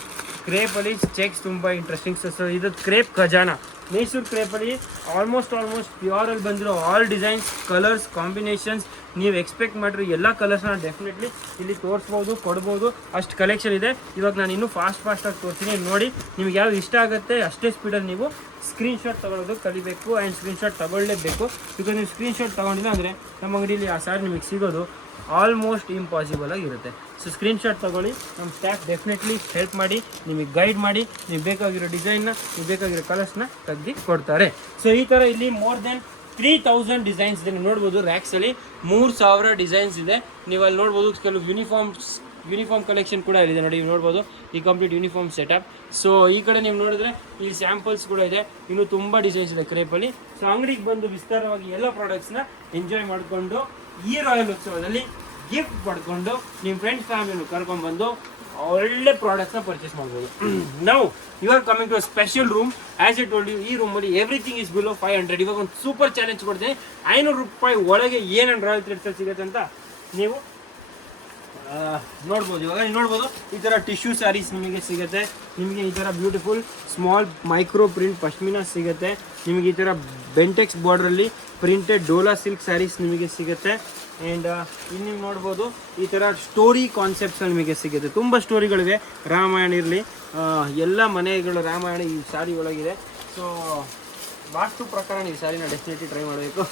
ಕ್ರೇಪಲ್ಲಿ ಚೆಕ್ಸ್ ತುಂಬ ಇಂಟ್ರೆಸ್ಟಿಂಗ್. ಸೊ ಇದು ಕ್ರೇಪ್ ಖಜಾನ ಮೈಸೂರು ಕ್ರೇಪಲ್ಲಿ ಆಲ್ಮೋಸ್ಟ್ ಪ್ಯೂರಲ್ಲಿ ಬಂದಿರೋ ಆಲ್ ಡಿಸೈನ್ಸ್, ಕಲರ್ಸ್, ಕಾಂಬಿನೇಷನ್ಸ್ ನೀವು ಎಕ್ಸ್ಪೆಕ್ಟ್ ಮಾಡಿರೋ ಎಲ್ಲ ಕಲರ್ಸ್ನ ಡೆಫಿನೆಟ್ಲಿ ಇಲ್ಲಿ ತೋರಿಸ್ಬೋದು, ಕೊಡ್ಬೋದು. ಅಷ್ಟು ಕಲೆಕ್ಷನ್ ಇದೆ. ಇವಾಗ ನಾನು ಇನ್ನೂ ಫಾಸ್ಟಾಗಿ ತೋರಿಸ್ತೀನಿ. ನೋಡಿ ನಿಮ್ಗೆ ಯಾವ್ದು ಇಷ್ಟ ಆಗುತ್ತೆ ಅಷ್ಟೇ ಸ್ಪೀಡಲ್ಲಿ ನೀವು ಸ್ಕ್ರೀನ್ಶಾಟ್ ತೊಗೊಳ್ಳೋದು ಕಲಿಬೇಕು ಆ್ಯಂಡ್ ಸ್ಕ್ರೀನ್ಶಾಟ್ ತೊಗೊಳ್ಳೇಬೇಕು. ಬಿಕಾಸ್ ನೀವು ಸ್ಕ್ರೀನ್ಶಾಟ್ ತೊಗೊಂಡಿಲ್ಲ ಅಂದರೆ ನಮ್ಮ ಅಂಗಡಿಯಲ್ಲಿ ಆ ಸಾರಿ ನಿಮಗೆ ಸಿಗೋದು ಆಲ್ಮೋಸ್ಟ್ ಇಂಪಾಸಿಬಲ್ ಆಗಿರುತ್ತೆ. ಸೊ ಸ್ಕ್ರೀನ್ಶಾಟ್ ತೊಗೊಳ್ಳಿ, ನಮ್ಮ ಸ್ಟಾಫ್ ಡೆಫಿನೆಟ್ಲಿ ಹೆಲ್ಪ್ ಮಾಡಿ, ನಿಮಗೆ ಗೈಡ್ ಮಾಡಿ, ನೀವು ಬೇಕಾಗಿರೋ ಡಿಸೈನ್ನ, ನೀವು ಬೇಕಾಗಿರೋ ಕಲರ್ಸ್ನ ತೆಗ್ದು ಕೊಡ್ತಾರೆ. ಸೊ ಈ ಥರ ಇಲ್ಲಿ ಮೋರ್ ದೆನ್ 3000 ಡಿಸೈನ್ಸ್ ಇದೆ. ನೀವು ನೋಡ್ಬೋದು ರ್ಯಾಕ್ಸಲ್ಲಿ 3000 ಡಿಸೈನ್ಸ್ ಇದೆ. ನೀವು ಅಲ್ಲಿ ನೋಡ್ಬೋದು ಕೆಲವು ಯೂನಿಫಾರ್ಮ್ಸ್ ಯೂನಿಫಾರ್ಮ್ ಕಲೆಕ್ಷನ್ ಕೂಡ ಇದೆ ನೋಡಿ, ನೋಡ್ಬೋದು ಈ ಕಂಪ್ಲೀಟ್ ಯೂನಿಫಾರ್ಮ್ ಸೆಟಪ್. ಸೊ ಈ ಕಡೆ ನೀವು ನೋಡಿದ್ರೆ ಈ ಸ್ಯಾಂಪಲ್ಸ್ ಕೂಡ ಇದೆ, ಇನ್ನೂ ತುಂಬ ಡಿಸೈನ್ಸ್ ಇದೆ ಕ್ರೇಪಲ್ಲಿ. ಸೊ ಅಂಗಡಿಗೆ ಬಂದು ವಿಸ್ತಾರವಾಗಿ ಎಲ್ಲ ಪ್ರಾಡಕ್ಟ್ಸ್ನ ಎಂಜಾಯ್ ಮಾಡಿಕೊಂಡು ಈ ರಾಯಲ್ ಉತ್ಸವದಲ್ಲಿ ಗಿಫ್ಟ್ ಪಡ್ಕೊಂಡು ನಿಮ್ಮ ಫ್ರೆಂಡ್ಸ್ ಫ್ಯಾಮಿಲಿನ ಕರ್ಕೊಂಡ್ಬಂದು ಒಳ್ಳೆ ಪ್ರಾಡಕ್ಟ್ಸ್ನ ಪರ್ಚೇಸ್ ಮಾಡ್ಬೋದು. ನಾವು you are coming to a special room. As a told you, ಈ ರೂಮಲ್ಲಿ ಎವ್ರಿಥಿಂಗ್ ಇಸ್ ಬಿಲೋ 500. ಇವಾಗ ಒಂದು ಸೂಪರ್ ಚಾಲೆಂಜ್ ಕೊಡ್ತೀನಿ, 500 ರೂಪಾಯಿ ಒಳಗೆ ಏನೇನು ರಾಯಲ್ ಥ್ರೆಡ್ಸಲ್ಲಿ ಸಿಗುತ್ತೆ ಅಂತ ನೀವು ನೋಡ್ಬೋದು. ಇವಾಗ ನೋಡ್ಬೋದು ಈ ಥರ ಟಿಶ್ಯೂ ಸ್ಯಾರೀಸ್ ನಿಮಗೆ ಸಿಗುತ್ತೆ, ನಿಮಗೆ ಈ ಥರ beautiful small micro print pashmina ಸಿಗುತ್ತೆ, ನಿಮಗೆ ಈ ಥರ ಬೆಂಟೆಕ್ಸ್ ಬಾರ್ಡ್ರಲ್ಲಿ ಪ್ರಿಂಟೆಡ್ ಡೋಲಾ ಸಿಲ್ಕ್ ಸ್ಯಾರೀಸ್ ನಿಮಗೆ ಸಿಗುತ್ತೆ. ಆ್ಯಂಡ್ ಇಲ್ಲಿ ನೀವು ನೋಡ್ಬೋದು ಈ ಥರ ಸ್ಟೋರಿ ಕಾನ್ಸೆಪ್ಟ್ಸ್ ನಿಮಗೆ ಸಿಗುತ್ತೆ, ತುಂಬ ಸ್ಟೋರಿಗಳಿವೆ. ರಾಮಾಯಣ ಇರಲಿ, ಎಲ್ಲ ಮನೆಗಳು ರಾಮಾಯಣ ಈ ಸ್ಯಾರಿ ಒಳಗಿದೆ. ಸೊ ವಾಸ್ತು ಪ್ರಕಾರ ನೀವು ಸ್ಯಾರಿನ ಡೆಫಿನೆಟ್ಲಿ ಟ್ರೈ ಮಾಡಬೇಕು.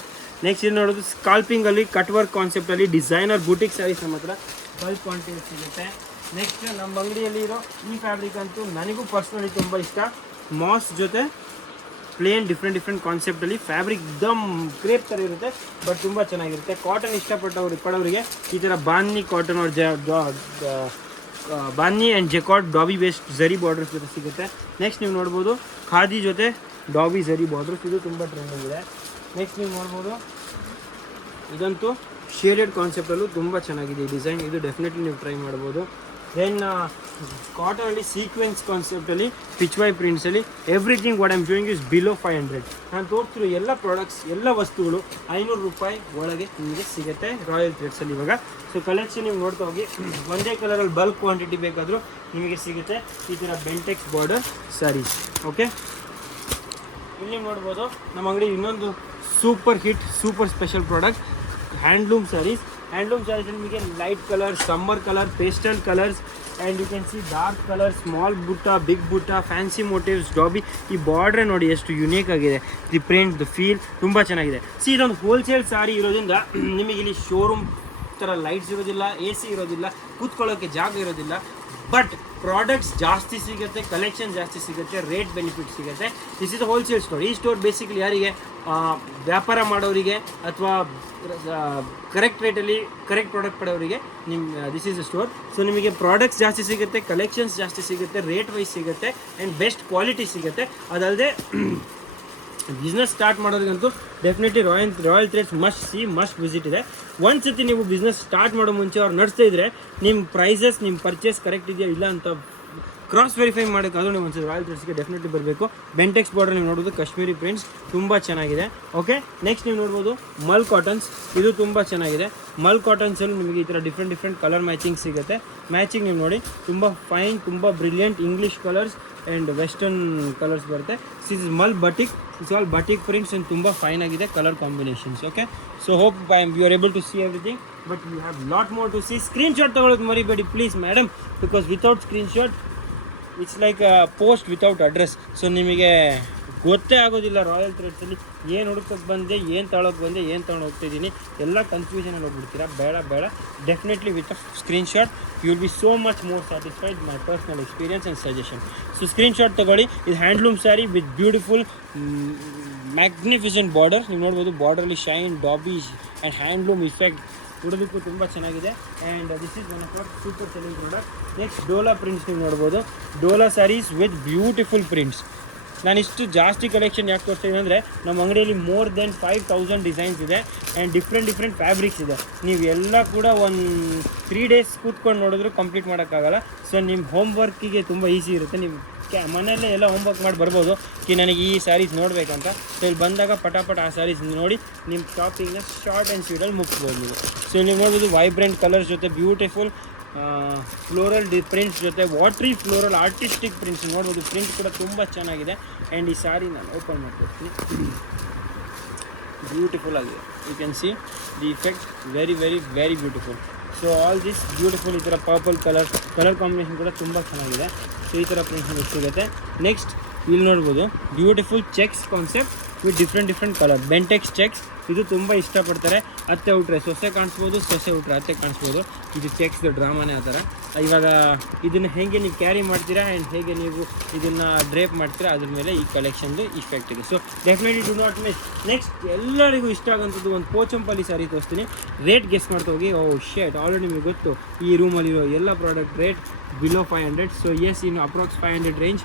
ನೆಕ್ಸ್ಟ್ ಇಲ್ಲಿ ನೋಡೋದು ಸ್ಕಾಲ್ಪಿಂಗಲ್ಲಿ ಕಟ್ ವರ್ಕ್ ಕಾನ್ಸೆಪ್ಟಲ್ಲಿ ಡಿಸೈನರ್ ಬೂಟಿಕ್ ಸ್ಯಾರೀಸ್ ನಮ್ಮ ಹತ್ರ ಬಲ್ಕ್ ಕ್ವಾಂಟಿಟಿ ಸಿಗುತ್ತೆ. ನೆಕ್ಸ್ಟ್ ನಮ್ಮ ಅಂಗಡಿಯಲ್ಲಿ ಇರೋ ಈ ಫ್ಯಾಬ್ರಿಕ್ ಅಂತೂ ನನಗೂ ಪರ್ಸ್ನಲಿ ತುಂಬ ಇಷ್ಟ. ಮಾಸ್ ಜೊತೆ ಪ್ಲೇನ್ ಡಿಫ್ರೆಂಟ್ ಕಾನ್ಸೆಪ್ಟಲ್ಲಿ ಫ್ಯಾಬ್ರಿಕ್ ದಮ್ ಕ್ರೇಪ್ ಥರ ಇರುತ್ತೆ, ಬಟ್ ತುಂಬ ಚೆನ್ನಾಗಿರುತ್ತೆ. ಕಾಟನ್ ಪಡೋರಿಗೆ ಈ ಥರ ಬಾನ್ನಿ ಕಾಟನ್ ಬಾನ್ನಿ and jacquard dobby based zari borders ಜೊತೆ ಸಿಗುತ್ತೆ. ನೆಕ್ಸ್ಟ್ ನೀವು ನೋಡ್ಬೋದು ಖಾದಿ ಜೊತೆ ಡಾಬಿ ಝರಿ ಬಾರ್ಡರ್ಸ್, ಇದು ತುಂಬ ಟ್ರೆಂಡಿಂಗ್ ಇದೆ. ನೆಕ್ಸ್ಟ್ ನೀವು ನೋಡ್ಬೋದು ಇದಂತೂ ಶೇಡೆಡ್ ಕಾನ್ಸೆಪ್ಟಲ್ಲೂ ತುಂಬ ಚೆನ್ನಾಗಿದೆ ಈ ಡಿಸೈನ್, ಇದು ಡೆಫಿನೆಟ್ಲಿ ನೀವು ಟ್ರೈ ಮಾಡ್ಬೋದು. ದೆನ್ ಕಾಟನಲ್ಲಿ ಸೀಕ್ವೆನ್ಸ್ ಕಾನ್ಸೆಪ್ಟಲ್ಲಿ ಪಿಚ್ವೈ ಪ್ರಿಂಟ್ಸಲ್ಲಿ everything what I'm showing is below 500. ನಾನು ತೋರಿಸ್ತಿರೋ ಎಲ್ಲ ಪ್ರಾಡಕ್ಟ್ಸ್ ಎಲ್ಲ ವಸ್ತುಗಳು 500 ರೂಪಾಯಿ ಒಳಗೆ ನಿಮಗೆ ಸಿಗುತ್ತೆ ರಾಯಲ್ ಥ್ರೆಡ್ಸಲ್ಲಿ ಇವಾಗ. ಸೊ ಕಲೆಕ್ಷನ್ ನೀವು ನೋಡ್ತಾ ಹೋಗಿ, ಒಂದೇ ಕಲರಲ್ಲಿ ಬಲ್ಕ್ ಕ್ವಾಂಟಿಟಿ ಬೇಕಾದರೂ ನಿಮಗೆ ಸಿಗುತ್ತೆ ಈ ಥರ ಬೆಂಟೆಕ್ಸ್ ಬಾರ್ಡರ್ ಸ್ಯಾರೀಸ್. ಓಕೆ, ಇಲ್ಲಿ ನೋಡ್ಬೋದು ನಮ್ಮ ಅಂಗಡಿ ಇನ್ನೊಂದು super hit super special product handloom sarees. Handloom sarees ನಿಮಗೆ light colour, summer colour, pastel colours and you can see dark colour, small butta, big butta, fancy motifs, dobby. ಈ ಬಾರ್ಡ್ರೆ ನೋಡಿ ಎಷ್ಟು ಯುನೀಕ್ ಆಗಿದೆ, ದಿ ಪ್ರಿಂಟ್, ದ ಫೀಲ್ ತುಂಬ ಚೆನ್ನಾಗಿದೆ. ಸಿ ಇದೊಂದು ಹೋಲ್ಸೇಲ್ ಸ್ಯಾರಿ ಇರೋದ್ರಿಂದ ನಿಮಗೆ ಇಲ್ಲಿ ಶೋರೂಮ್ ಥರ ಲೈಟ್ಸ್ ಇರೋದಿಲ್ಲ, AC ಇರೋದಿಲ್ಲ, ಕೂತ್ಕೊಳ್ಳೋಕ್ಕೆ ಜಾಗ ಇರೋದಿಲ್ಲ, ಬಟ್ ಪ್ರಾಡಕ್ಟ್ಸ್ ಜಾಸ್ತಿ ಸಿಗುತ್ತೆ, ಕಲೆಕ್ಷನ್ ಜಾಸ್ತಿ ಸಿಗುತ್ತೆ, ರೇಟ್ ಬೆನಿಫಿಟ್ ಸಿಗುತ್ತೆ. This is a wholesale store. ಈ ಸ್ಟೋರ್ ಬೇಸಿಕಲಿ ಯಾರಿಗೆ ವ್ಯಾಪಾರ ಮಾಡೋರಿಗೆ ಅಥವಾ ಕರೆಕ್ಟ್ ರೇಟಲ್ಲಿ ಕರೆಕ್ಟ್ ಪ್ರಾಡಕ್ಟ್ ಪಡೋರಿಗೆ this is a store. So ನಿಮಗೆ ಪ್ರಾಡಕ್ಟ್ಸ್ ಜಾಸ್ತಿ ಸಿಗುತ್ತೆ, ಕಲೆಕ್ಷನ್ಸ್ ಜಾಸ್ತಿ ಸಿಗುತ್ತೆ, ರೇಟ್ ವೈಸ್ ಸಿಗುತ್ತೆ ಆ್ಯಂಡ್ ಬೆಸ್ಟ್ ಕ್ವಾಲಿಟಿ ಸಿಗುತ್ತೆ. ಅದಲ್ಲದೆ ಬಿಸ್ನೆಸ್ ಸ್ಟಾರ್ಟ್ ಮಾಡೋರಿಗಂತೂ definitely Royal Threads must visit ಇದೆ. ಒಂದು ಸತಿ ನೀವು ಬಿಸ್ನೆಸ್ ಸ್ಟಾರ್ಟ್ ಮಾಡೋ ಮುಂಚೆ ಅವ್ರು ನಡೆಸ್ತಾ ಇದ್ದರೆ ನಿಮ್ಮ ಪ್ರೈಸಸ್, ನಿಮ್ಮ ಪರ್ಚೇಸ್ ಕರೆಕ್ಟ್ ಇದೆಯಾ ಇಲ್ಲ ಅಂತ ಕ್ರಾಸ್ ವೆರಿಫೈ ಮಾಡೋಕ್ಕಾದ್ರೂ ನೀವು ಒಂದ್ಸತಿ ರಾಯಲ್ ಥ್ರೆಡ್ಸ್ಗೆ ಡೆಫಿನೆಟ್ಲಿ ಬರಬೇಕು. ಬೆಂಟೆಕ್ಸ್ ಬಾರ್ಡರ್ ನೀವು ನೋಡ್ಬೋದು, ಕಾಶ್ಮೀರಿ ಪ್ರಿಂಟ್ಸ್ ತುಂಬ ಚೆನ್ನಾಗಿದೆ. ಓಕೆ, ನೆಕ್ಸ್ಟ್ ನೀವು ನೋಡ್ಬೋದು ಮಲ್ ಕಾಟನ್ಸ್, ಇದು ತುಂಬ ಚೆನ್ನಾಗಿದೆ. ಮಲ್ ಕಾಟನ್ಸಲ್ಲಿ ನಿಮಗೆ ಈ ಥರ ಡಿಫ್ರೆಂಟ್ ಕಲರ್ ಮ್ಯಾಚಿಂಗ್ ಸಿಗುತ್ತೆ. ಮ್ಯಾಚಿಂಗ್ ನೀವು ನೋಡಿ ತುಂಬ ಫೈನ್, ತುಂಬ brilliant English colours and western colours ಬರುತ್ತೆ. This is mul batik, it's all batik prints and ತುಂಬ ಫೈನ್ ಆಗಿದೆ colour combinations. Okay, so hope you are able to see everything, but you have lot more to see. Screenshot ತೊಗೊಳ್ಳೋದು ಮರಿಬೇಡಿ please madam, because without screenshot it's like post without address. So ನಿಮಗೆ ಗೊತ್ತೇ ಆಗೋದಿಲ್ಲ royal ಥ್ರೆಡ್ಸಲ್ಲಿ ಏನು ಹುಡುಕಕ್ಕೆ ಬಂದೆ, ಏನು ತಗೊಳಕ್ಕೆ ಬಂದೆ, ಏನು ತೊಗೊಂಡು ಹೋಗ್ತಿದ್ದೀನಿ, ಎಲ್ಲ ಕನ್ಫ್ಯೂಷನಲ್ಲಿ ಹೋಗ್ಬಿಡ್ತೀರಾ. ಬೇಡ, definitely with screenshot you will be so much more satisfied. My personal experience and suggestion. So screenshot ತೊಗೊಳ್ಳಿ. ಇದು handloom sari with beautiful magnificent border. ನೀವು ನೋಡ್ಬೋದು ಬಾರ್ಡರಲ್ಲಿ shine, dobbies and handloom effect ಉಡೋದಕ್ಕೂ ತುಂಬ ಚೆನ್ನಾಗಿದೆ. And this is one of our super selling product. Next Dola prints ನೀವು ನೋಡ್ಬೋದು, Dola saris with beautiful prints. ನಾನು ಇಷ್ಟು ಜಾಸ್ತಿ ಕಲೆಕ್ಷನ್ ಯಾಕೆ ತೋರಿಸ್ತೀನಿ ಅಂದರೆ ನಮ್ಮ ಅಂಗಡಿಯಲ್ಲಿ ಮೋರ್ ದೆನ್ 5000 ಡಿಸೈನ್ಸ್ ಇದೆ ಆ್ಯಂಡ್ ಡಿಫ್ರೆಂಟ್ ಫ್ಯಾಬ್ರಿಕ್ಸ್ ಇದೆ. ನೀವು ಎಲ್ಲ ಕೂಡ ಒಂದು 3 days ಕೂತ್ಕೊಂಡು ನೋಡಿದ್ರು ಕಂಪ್ಲೀಟ್ ಮಾಡೋಕ್ಕಾಗಲ್ಲ. ಸೊ ನಿಮ್ಮ ಹೋಮ್ ವರ್ಕಿಗೆ ತುಂಬ ಈಸಿ ಇರುತ್ತೆ. ನೀವು ಮನೆಯಲ್ಲೇ ಎಲ್ಲ ಹೋಮ್ವರ್ಕ್ ಮಾಡಿ ಬರ್ಬೋದು ನನಗೆ ಈ ಸ್ಯಾರೀಸ್ ನೋಡಬೇಕಂತ. ಸೊ ಇಲ್ಲಿ ಬಂದಾಗ ಪಟಾಪಟ್ ಆ ಸ್ಯಾರೀಸ್ ನೋಡಿ ನಿಮ್ಮ ಶಾಪಿಂಗ್ನ ಶಾರ್ಟ್ ಆ್ಯಂಡ್ ಸ್ವೀಟಲ್ಲಿ ಮುಗಿಸ್ಬೋದು ನೀವು. ಸೊ ನೀವು ನೋಡ್ಬೋದು ವೈಬ್ರೆಂಟ್ ಕಲರ್ಸ್ ಜೊತೆ ಬ್ಯೂಟಿಫುಲ್ ಫ್ಲೋರಲ್ ಪ್ರಿಂಟ್ಸ್ ಜೊತೆ ವಾಟ್ರಿ ಫ್ಲೋರಲ್ ಆರ್ಟಿಸ್ಟಿಕ್ ಪ್ರಿಂಟ್ಸ್ ನೋಡ್ಬೋದು. ಪ್ರಿಂಟ್ ಕೂಡ ತುಂಬ ಚೆನ್ನಾಗಿದೆ. ಆ್ಯಂಡ್ ಈ ಸ್ಯಾರಿ ನಾನು ಓಪನ್ ಮಾಡ್ಕೊಡ್ತೀನಿ, ಬ್ಯೂಟಿಫುಲ್ ಆಗಿದೆ. You can see the effect, very beautiful. So all this beautiful. ಈ ಥರ ಪರ್ಪಲ್ ಕಲರ್ ಕಾಂಬಿನೇಷನ್ ಕೂಡ ತುಂಬ ಚೆನ್ನಾಗಿದೆ. ಸೊ ಈ ಥರ ಪ್ರಿಂಟ್ಸ್ ಸಿಗುತ್ತೆ. ನೆಕ್ಸ್ಟ್ ಇಲ್ಲಿ ನೋಡ್ಬೋದು beautiful cheques concept with different colour Bentex cheques. ಇದು ತುಂಬ ಇಷ್ಟಪಡ್ತಾರೆ. ಅತ್ತೆ ಉಟ್ರೆ ಸೊಸೆ ಕಾಣಿಸ್ಬೋದು, ಸೊಸೆ ಉಟ್ರೆ ಅತ್ತೆ ಕಾಣಿಸ್ಬೋದು. ಇದು ಚೆಕ್ಸ್ ಡ್ರಾಮಾನೇ ಆ ಥರ. ಇವಾಗ ಇದನ್ನು ಹೇಗೆ ನೀವು ಕ್ಯಾರಿ ಮಾಡ್ತೀರಾ ಆ್ಯಂಡ್ ಹೇಗೆ ನೀವು ಇದನ್ನು ಡ್ರೇಪ್ ಮಾಡ್ತೀರಾ ಅದ್ರ ಮೇಲೆ ಈ ಕಲೆಕ್ಷನ್ದು ಇಫೆಕ್ಟ್ ಇದೆ. So definitely do not miss. Next ಎಲ್ಲರಿಗೂ ಇಷ್ಟ ಆಗೋಂಥದ್ದು ಒಂದು ಪೋಚಂಪಲ್ಲಿ ಸಾರಿ ತೋರಿಸ್ತೀನಿ. ರೇಟ್ ಗೆಸ್ ಮಾಡ್ತಾ ಹೋಗಿ. ಓ ಶೇಟ್, ಆಲ್ರೆಡಿ ನಿಮಗೆ ಗೊತ್ತು ಈ ರೂಮಲ್ಲಿರೋ ಎಲ್ಲ product rate below 500. So yes, ಇನ್ನು approx 500 range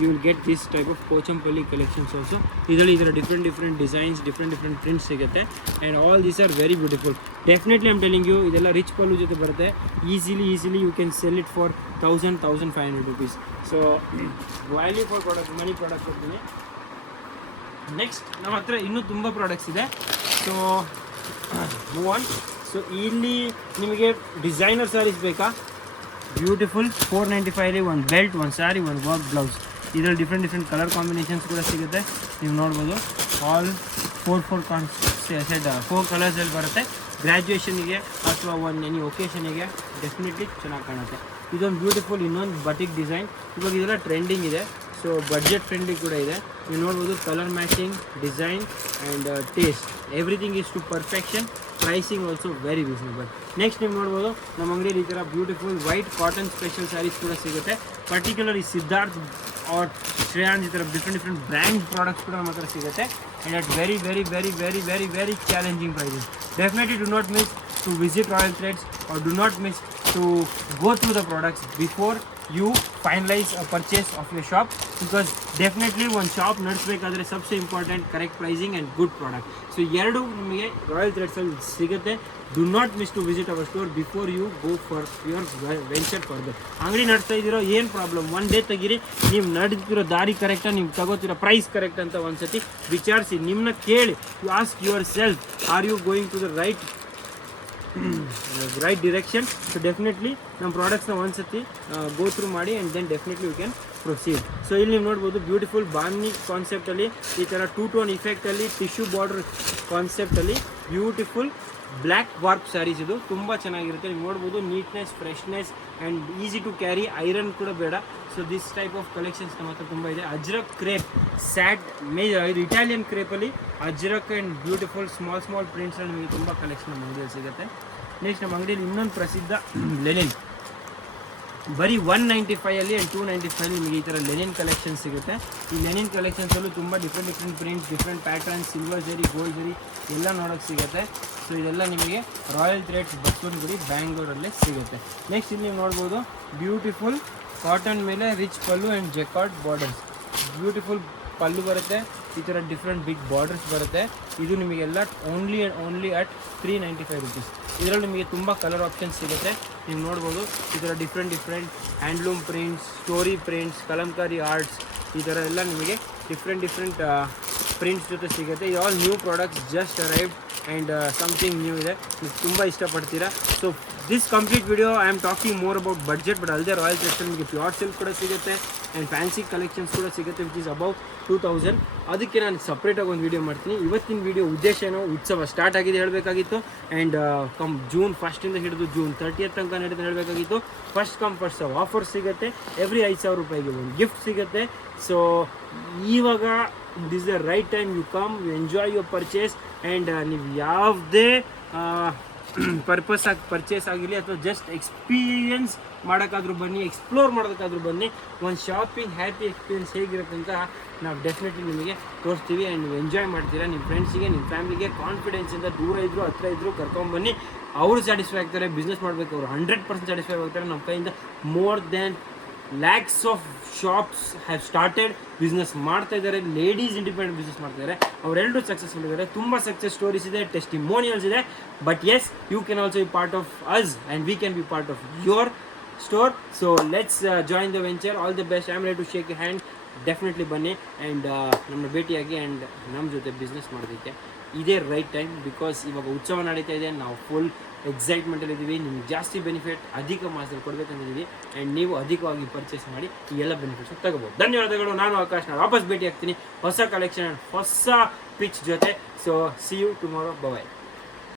you will get this type of Pochampalli collections also. ಇದರಲ್ಲಿ ಇದರ ಡಿಫ್ರೆಂಟ್ ಡಿಸೈನ್ಸ್, ಡಿಫ್ರೆಂಟ್ ಪ್ರಿಂಟ್ಸ್ ಸಿಗುತ್ತೆ and all these are very beautiful. Definitely I'm telling you, ಇದೆಲ್ಲ ರಿಚ್ ಪಲ್ಲು ಜೊತೆ ಬರುತ್ತೆ. Easily you can sell it for 1,500 rupees. So value for product, money product ಕೊಡ್ತೀನಿ. Next ನಮ್ಮ ಹತ್ರ ಇನ್ನೂ ತುಂಬ ಪ್ರಾಡಕ್ಟ್ಸ್ ಇದೆ. So move on. ಸೊ ಇಲ್ಲಿ ನಿಮಗೆ ಡಿಸೈನರ್ ಸ್ಯಾರೀಸ್ ಬೇಕಾ? ಬ್ಯೂಟಿಫುಲ್ 495 ಒಂದು ಬೆಲ್ಟ್, ಒಂದು ಸ್ಯಾರಿ, ಒಂದು ವರ್ಕ್ ಬ್ಲೌಸ್. ಇದರಲ್ಲಿ ಡಿಫ್ರೆಂಟ್ ಕಲರ್ ಕಾಂಬಿನೇಷನ್ಸ್ ಕೂಡ ಸಿಗುತ್ತೆ. ನೀವು ನೋಡ್ಬೋದು ಆಲ್ 4 ಕಲರ್ಸಲ್ಲಿ ಬರುತ್ತೆ. ಗ್ರ್ಯಾಜುಯೇಷನಿಗೆ ಅಥವಾ ಎನಿ ಒಕೇಶನಿಗೆ ಡೆಫಿನೆಟ್ಲಿ ಚೆನ್ನಾಗಿ ಕಾಣುತ್ತೆ. ಇದೊಂದು ಬ್ಯೂಟಿಫುಲ್ ಇನ್ನೊಂದು ಬಟಿಕ್ ಡಿಸೈನ್. ಇವಾಗ ಇದೆಲ್ಲ ಟ್ರೆಂಡಿಂಗ್ ಇದೆ. ಸೊ ಬಡ್ಜೆಟ್ ಫ್ರೆಂಡ್ಲಿ ಕೂಡ ಇದೆ. ನೀವು ನೋಡ್ಬೋದು colour matching, design and taste, everything is to perfection. Pricing also very reasonable. Next ನೀವು ನೋಡ್ಬೋದು ನಮ್ಮ ಅಂಗಡಿಯಲ್ಲಿ ಈ ಥರ beautiful white cotton special saris ಕೂಡ ಸಿಗುತ್ತೆ. ಪರ್ಟಿಕ್ಯುಲರ್ ಈ ಸಿದ್ಧಾರ್ಥ್ ಆರ್ ಶ್ರೇಯಾನ್ಸ್ ಈ ಥರ ಡಿಫ್ರೆಂಟ್ ಬ್ರ್ಯಾಂಡ್ ಪ್ರಾಡಕ್ಟ್ಸ್ ಕೂಡ ನಮ್ಮ ಹತ್ರ ಸಿಗುತ್ತೆ. And at very challenging prices. Definitely do not miss to visit Royal Threads or do not miss to go through the products before you finalize a purchase of your shop, because definitely ಒಂದು shop ನಡೆಸಬೇಕಾದ್ರೆ ಸಬ್ಸೆ important correct pricing and good product. So ಎರಡು ನಿಮಗೆ Royal ಥ್ರೆಡ್ಸಲ್ಲಿ ಸಿಗುತ್ತೆ. Do not miss to visit our store before you go for your venture further. ಅಂಗಡಿ ನಡೆಸ್ತಾ ಇದ್ದೀರೋ ಏನು ಪ್ರಾಬ್ಲಮ್, ಒನ್ ಡೇ ತೆಗೀರಿ. ನೀವು ನಡೆದಿರೋ ದಾರಿ ಕರೆಕ್ಟಾ, ನೀವು ತಗೋತಿರೋ ಪ್ರೈಸ್ ಕರೆಕ್ಟ್ ಅಂತ ಒಂದು ಸತಿ ವಿಚಾರಿಸಿ, ನಿಮ್ಮನ್ನ ಕೇಳಿ. You ask yourself, are you going to the right direction. So definitely ನಮ್ಮ ಪ್ರಾಡಕ್ಟ್ಸ್ನ ಒಂದ್ಸತಿ ಗೋ ಥ್ರೂ ಮಾಡಿ and then definitely you can proceed. So ಇಲ್ಲಿ ನೀವು ನೋಡ್ಬೋದು ಬ್ಯೂಟಿಫುಲ್ ಬಾಂಧಿ ಕಾನ್ಸೆಪ್ಟಲ್ಲಿ ಈ ಥರ 2-tone ಇಫೆಕ್ಟಲ್ಲಿ ಟಿಶ್ಯೂ ಬಾರ್ಡರ್ ಕಾನ್ಸೆಪ್ಟಲ್ಲಿ ಬ್ಯೂಟಿಫುಲ್ ಬ್ಲ್ಯಾಕ್ ವಾರ್ಪ್ ಸ್ಯಾರೀಸ್. ಇದು ತುಂಬ ಚೆನ್ನಾಗಿರುತ್ತೆ. ನೀವು ನೋಡ್ಬೋದು neatness, freshness and easy to carry, iron ಕೂಡ ಬೇಡ. So this type of collections ನಮ್ಮ ಹತ್ರ ತುಂಬ ಇದೆ. ಅಜ್ರಕ್ ಕ್ರೇಪ್ ಸ್ಯಾಟ್ ಇದು ಇಟಾಲಿಯನ್ ಕ್ರೇಪಲ್ಲಿ ಅಜ್ರಕ್ ಆ್ಯಂಡ್ ಬ್ಯೂಟಿಫುಲ್ ಸ್ಮಾಲ್ ಪ್ರಿಂಟ್ಸಲ್ಲಿ ನಿಮಗೆ ತುಂಬ ಕಲೆಕ್ಷನ್ ನಮ್ಮ ಅಂಗಡಿಯಲ್ಲಿ ಸಿಗುತ್ತೆ. ನೆಕ್ಸ್ಟ್ ನಮ್ಮ ಅಂಗಡಿಯಲ್ಲಿ ಇನ್ನೊಂದು ಪ್ರಸಿದ್ಧ ಲೆನಿನ್, ಬರೀ 195 ಆ್ಯಂಡ್ 295 ನಿಮಗೆ ಈ ಥರ ಲೆನಿನ್ ಕಲೆಕ್ಷನ್ ಸಿಗುತ್ತೆ. ಈ ಲೆನಿನ್ ಕಲೆಕ್ಷನ್ಸಲ್ಲೂ ತುಂಬ different prints, different patterns, silver ಜರಿ, ಗೋಲ್ಡ್ ಜರಿ ಎಲ್ಲ ನೋಡೋಕ್ಕೆ ಸಿಗುತ್ತೆ. ಸೊ ಇದೆಲ್ಲ ನಿಮಗೆ ರಾಯಲ್ ಥ್ರೆಡ್ಸ್ ಬಸವನಗುಡಿ ಬ್ಯಾಂಗ್ಳೂರಲ್ಲೇ ಸಿಗುತ್ತೆ. ನೆಕ್ಸ್ಟ್ ಇಲ್ಲಿ ನೀವು ನೋಡ್ಬೋದು ಬ್ಯೂಟಿಫುಲ್ ಕಾಟನ್ ಮೇಲೆ rich pallu and jacquard borders. Beautiful pallu ಬರುತ್ತೆ, ಈ ಥರ ಡಿಫ್ರೆಂಟ್ ಬಿಗ್ ಬಾರ್ಡರ್ಸ್ ಬರುತ್ತೆ. ಇದು ನಿಮಗೆಲ್ಲ ಓನ್ಲಿ ಅಟ್ 395 rupees. ಇದರಲ್ಲಿ ನಿಮಗೆ ತುಂಬ ಕಲರ್ ಆಪ್ಷನ್ಸ್ ಸಿಗುತ್ತೆ. ನೀವು ನೋಡ್ಬೋದು ಈ ಥರ different handloom prints, story prints, Kalamkari arts, ಈ ಥರ ಎಲ್ಲ ನಿಮಗೆ ಡಿಫ್ರೆಂಟ್ ಪ್ರಿಂಟ್ಸ್ ಜೊತೆ ಸಿಗುತ್ತೆ. ಇದು all new products just arrived and something new ಇದೆ, ನೀವು ತುಂಬ ಇಷ್ಟಪಡ್ತೀರಾ. So this complete video I am talking more about budget, but ಅಲ್ಲದೆ ರಾಯಲ್ ಥ್ರೆಡ್ಸಲ್ಲಿ ನಿಮಗೆ ಪ್ಯೂರ್ ಸಿಲ್ಕ್ ಕೂಡ ಸಿಗುತ್ತೆ ಆ್ಯಂಡ್ ಫ್ಯಾನ್ಸಿ ಕಲೆಕ್ಷನ್ಸ್ ಕೂಡ ಸಿಗುತ್ತೆ ವಿಚ್ ಈಸ್ ಅಬೌವ್ 2000. ಅದಕ್ಕೆ ನಾನು ಸಪ್ರೇಟಾಗಿ ಒಂದು ವೀಡಿಯೋ ಮಾಡ್ತೀನಿ. ಇವತ್ತಿನ ವೀಡಿಯೋ ಉದ್ದೇಶ ಏನೋ, ಉತ್ಸವ ಸ್ಟಾರ್ಟ್ ಆಗಿದೆ ಹೇಳಬೇಕಾಗಿತ್ತು ಆ್ಯಂಡ್ ಜೂನ್ 1 ಹಿಡಿದು ಜೂನ್ 30 ತನಕ ನಡೆದು ಹೇಳಬೇಕಾಗಿತ್ತು. First come first serve offer ಸಿಗುತ್ತೆ. ಎವ್ರಿ 5,000 ರೂಪಾಯಿಗೆ ಒಂದು ಗಿಫ್ಟ್ ಸಿಗುತ್ತೆ. ಸೊ ಇವಾಗ this the right time, you come, you enjoy your purchase and ನೀವು ಯಾವುದೇ ಪರ್ಪಸ್ ಆಗಿ ಪರ್ಚೇಸ್ ಆಗಿರಲಿ ಅಥವಾ ಜಸ್ಟ್ ಎಕ್ಸ್ಪೀರಿಯನ್ಸ್ ಮಾಡೋಕ್ಕಾದ್ರೂ ಬನ್ನಿ, ಎಕ್ಸ್ಪ್ಲೋರ್ ಮಾಡೋದಕ್ಕಾದ್ರೂ ಬನ್ನಿ. ಒಂದು ಶಾಪಿಂಗ್ ಹ್ಯಾಪಿ ಎಕ್ಸ್ಪೀರಿಯನ್ಸ್ ಹೇಗಿರುತ್ತೆ ಅಂತ ನಾವು ಡೆಫಿನೆಟ್ಲಿ ನಿಮಗೆ ತೋರಿಸ್ತೀವಿ ಆ್ಯಂಡ್ ನೀವು ಎಂಜಾಯ್ ಮಾಡ್ತೀರಾ. ನಿಮ್ಮ ಫ್ರೆಂಡ್ಸಿಗೆ, ನಿಮ್ಮ ಫ್ಯಾಮಿಲಿಗೆ ಕಾನ್ಫಿಡೆನ್ಸಿಂದ ದೂರ ಇದ್ದರೂ ಹತ್ರ ಇದ್ದರೂ ಕರ್ಕೊಂಡ್ಬನ್ನಿ. ಅವರು ಸ್ಯಾಟಿಸ್ಫೈ ಆಗ್ತಾರೆ. ಬಿಸ್ನೆಸ್ ಮಾಡಬೇಕು, ಅವರು 100% ಸ್ಯಾಟಿಸ್ಫೈ ಆಗ್ತಾರೆ. ನಮ್ಮ ಕೈಯಿಂದ more than lakhs of shops have started, business ಮಾಡ್ತಾ ಇದ್ದಾರೆ. ಲೇಡೀಸ್ ಇಂಡಿಪೆಂಡೆಂಟ್ ಬಿಸ್ನೆಸ್ ಮಾಡ್ತಾ ಇದ್ದಾರೆ, ಅವರೆಲ್ಲರೂ ಸಕ್ಸಸ್ಫುಲ್ ಇದ್ದಾರೆ. ತುಂಬ ಸಕ್ಸಸ್ ಸ್ಟೋರೀಸ್ ಇದೆ, ಟೆಸ್ಟಿಮೋನಿಯಲ್ಸ್ ಇದೆ. But yes, you can also be part of us and we can be part of your store. So let's join the venture. All the best. I am ready to shake you hand. Definitely ಬನ್ನಿ and ನಮ್ಮನ್ನ ಭೇಟಿಯಾಗಿ and ನಮ್ಮ ಜೊತೆ business ಮಾಡೋದಕ್ಕೆ ಇದೇ right time. Because ಇವಾಗ ಉತ್ಸವ ನಡೀತಾ ಇದೆ, ನಾವು ಫುಲ್ ಎಕ್ಸೈಟ್ಮೆಂಟಲ್ಲಿ ಇದ್ದೀವಿ. ನಿಮ್ಗೆ ಜಾಸ್ತಿ ಬೆನಿಫಿಟ್ ಅಧಿಕ ಮಾಸದಲ್ಲಿ ಕೊಡಬೇಕಂತಿದ್ದೀವಿ ಆ್ಯಂಡ್ ನೀವು ಅಧಿಕವಾಗಿ ಪರ್ಚೇಸ್ ಮಾಡಿ ಈ ಎಲ್ಲ ಬೆನಿಫಿಟ್ಸ್ ತಗೋಬೋದು. ಧನ್ಯವಾದಗಳು. ನಾನು ಆಕಾಶ್, ನಾನು ವಾಪಸ್ ಭೇಟಿ ಆಗ್ತೀನಿ ಹೊಸ ಕಲೆಕ್ಷನ್, ಹೊಸ ಪಿಚ್ ಜೊತೆ. So see you tomorrow. Bye.